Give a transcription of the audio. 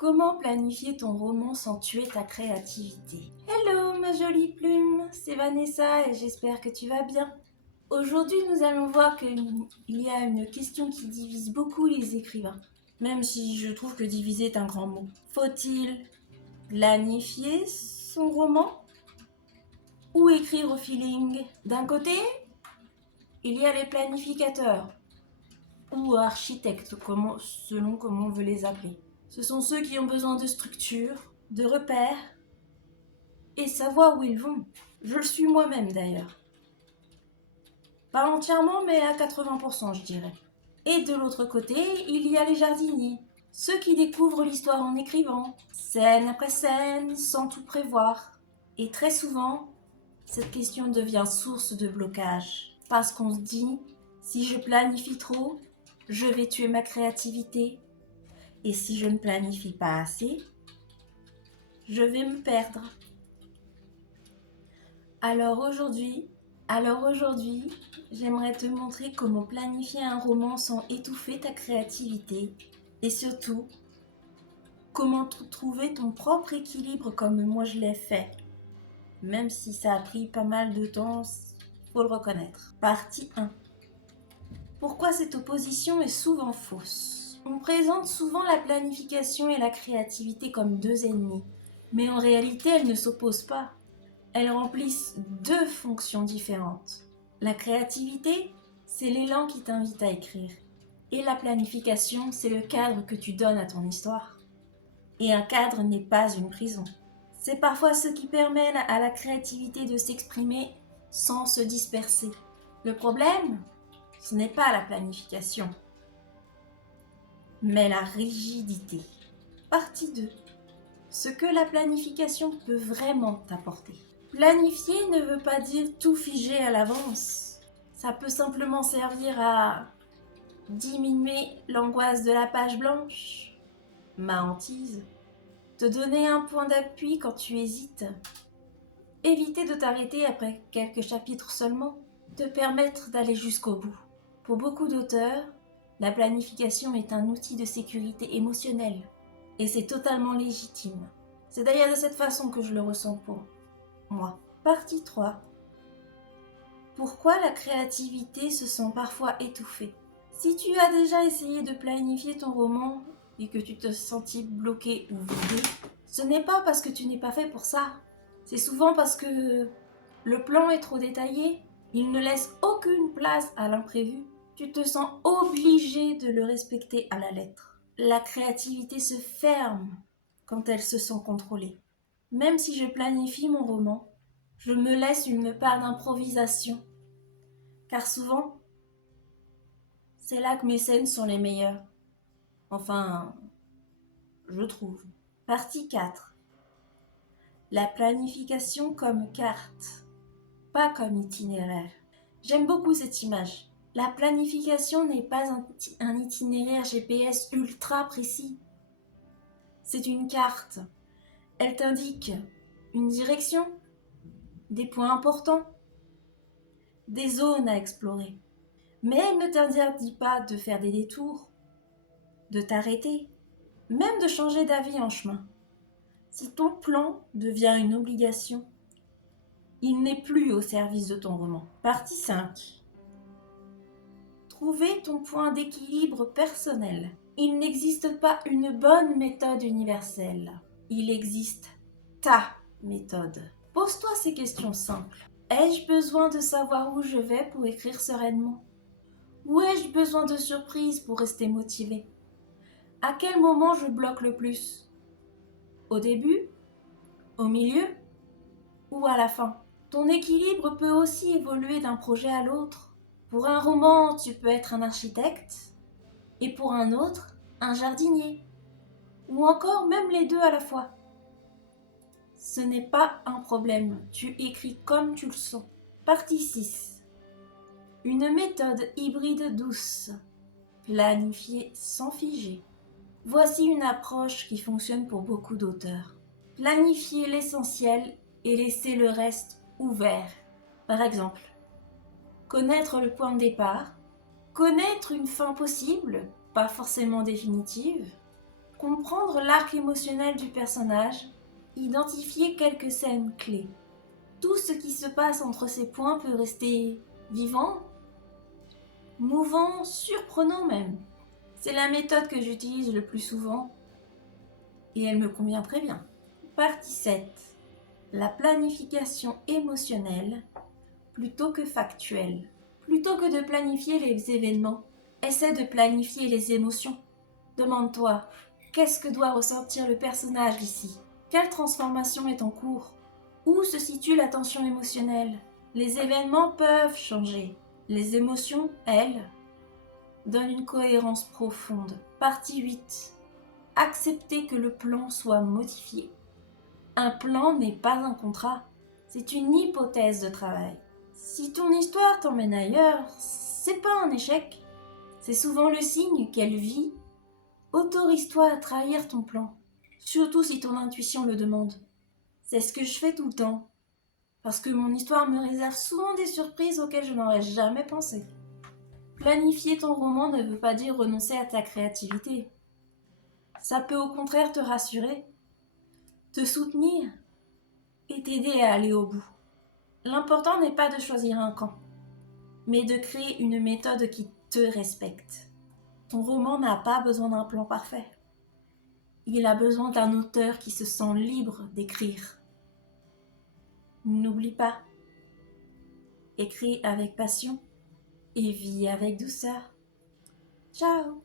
Comment planifier ton roman sans tuer ta créativité? Hello ma jolie plume, c'est Vanessa et j'espère que tu vas bien. Aujourd'hui nous allons voir qu'il y a une question qui divise beaucoup les écrivains, même si je trouve que diviser est un grand mot. Faut-il planifier son roman ou écrire au feeling? D'un côté, il y a les planificateurs ou architectes, selon comment on veut les appeler. Ce sont ceux qui ont besoin de structure, de repères et savoir où ils vont. Je le suis moi-même d'ailleurs. Pas entièrement, mais à 80%, je dirais. Et de l'autre côté, il y a les jardiniers, ceux qui découvrent l'histoire en écrivant, scène après scène, sans tout prévoir. Et très souvent, cette question devient source de blocage. Parce qu'on se dit, si je planifie trop, je vais tuer ma créativité. Et si je ne planifie pas assez, je vais me perdre. Alors aujourd'hui, j'aimerais te montrer comment planifier un roman sans étouffer ta créativité et surtout, comment trouver ton propre équilibre comme moi je l'ai fait. Même si ça a pris pas mal de temps, faut le reconnaître. Partie 1. Pourquoi cette opposition est souvent fausse? On présente souvent la planification et la créativité comme deux ennemis, mais en réalité elles ne s'opposent pas. Elles remplissent deux fonctions différentes. La créativité, c'est l'élan qui t'invite à écrire. Et la planification, c'est le cadre que tu donnes à ton histoire. Et un cadre n'est pas une prison. C'est parfois ce qui permet à la créativité de s'exprimer sans se disperser. Le problème, ce n'est pas la planification, mais la rigidité. Partie 2. Ce que la planification peut vraiment t'apporter. Planifier ne veut pas dire tout figer à l'avance. Ça peut simplement servir à diminuer l'angoisse de la page blanche, ma hantise, te donner un point d'appui quand tu hésites, éviter de t'arrêter après quelques chapitres seulement, te permettre d'aller jusqu'au bout. Pour beaucoup d'auteurs, la planification est un outil de sécurité émotionnelle et c'est totalement légitime. C'est d'ailleurs de cette façon que je le ressens pour moi. Partie 3. Pourquoi la créativité se sent parfois étouffée? Si tu as déjà essayé de planifier ton roman et que tu te sentis bloqué ou vidé, ce n'est pas parce que tu n'es pas fait pour ça. C'est souvent parce que le plan est trop détaillé, il ne laisse aucune place à l'imprévu. Tu te sens obligé de le respecter à la lettre. La créativité se ferme quand elle se sent contrôlée. Même si je planifie mon roman, je me laisse une part d'improvisation, car souvent, c'est là que mes scènes sont les meilleures. Enfin, je trouve. Partie 4. La planification comme carte, pas comme itinéraire. J'aime beaucoup cette image. La planification n'est pas un itinéraire GPS ultra précis. C'est une carte. Elle t'indique une direction, des points importants, des zones à explorer. Mais elle ne t'interdit pas de faire des détours, de t'arrêter, même de changer d'avis en chemin. Si ton plan devient une obligation, il n'est plus au service de ton roman. Partie 5. Trouver ton point d'équilibre personnel. Il n'existe pas une bonne méthode universelle. Il existe ta méthode. Pose-toi ces questions simples. Ai-je besoin de savoir où je vais pour écrire sereinement? Ou ai-je besoin de surprises pour rester motivé? À quel moment je bloque le plus? Au début? Au milieu? Ou à la fin? Ton équilibre peut aussi évoluer d'un projet à l'autre. Pour un roman, tu peux être un architecte, et pour un autre, un jardinier. Ou encore même les deux à la fois. Ce n'est pas un problème, tu écris comme tu le sens. Partie 6. Une méthode hybride douce. Planifier sans figer. Voici une approche qui fonctionne pour beaucoup d'auteurs. Planifier l'essentiel et laisser le reste ouvert. Par exemple, connaître le point de départ, connaître une fin possible, pas forcément définitive, Comprendre l'arc émotionnel du personnage, identifier quelques scènes clés. Tout ce qui se passe entre ces points peut rester vivant, mouvant, surprenant même. C'est la méthode que j'utilise le plus souvent et elle me convient très bien. Partie 7. La planification émotionnelle plutôt que factuelle. Plutôt que de planifier les événements, essaie de planifier les émotions. Demande-toi, qu'est-ce que doit ressentir le personnage ici? Quelle transformation est en cours? Où se situe la tension émotionnelle? Les événements peuvent changer. Les émotions, elles, donnent une cohérence profonde. Partie 8. Accepter que le plan soit modifié. Un plan n'est pas un contrat, c'est une hypothèse de travail. Si ton histoire t'emmène ailleurs, c'est pas un échec. C'est souvent le signe qu'elle vit. Autorise-toi à trahir ton plan, surtout si ton intuition le demande. C'est ce que je fais tout le temps, parce que mon histoire me réserve souvent des surprises auxquelles je n'aurais jamais pensé. Planifier ton roman ne veut pas dire renoncer à ta créativité. Ça peut au contraire te rassurer, te soutenir et t'aider à aller au bout. L'important n'est pas de choisir un camp, mais de créer une méthode qui te respecte. Ton roman n'a pas besoin d'un plan parfait. Il a besoin d'un auteur qui se sent libre d'écrire. N'oublie pas, écris avec passion et vis avec douceur. Ciao!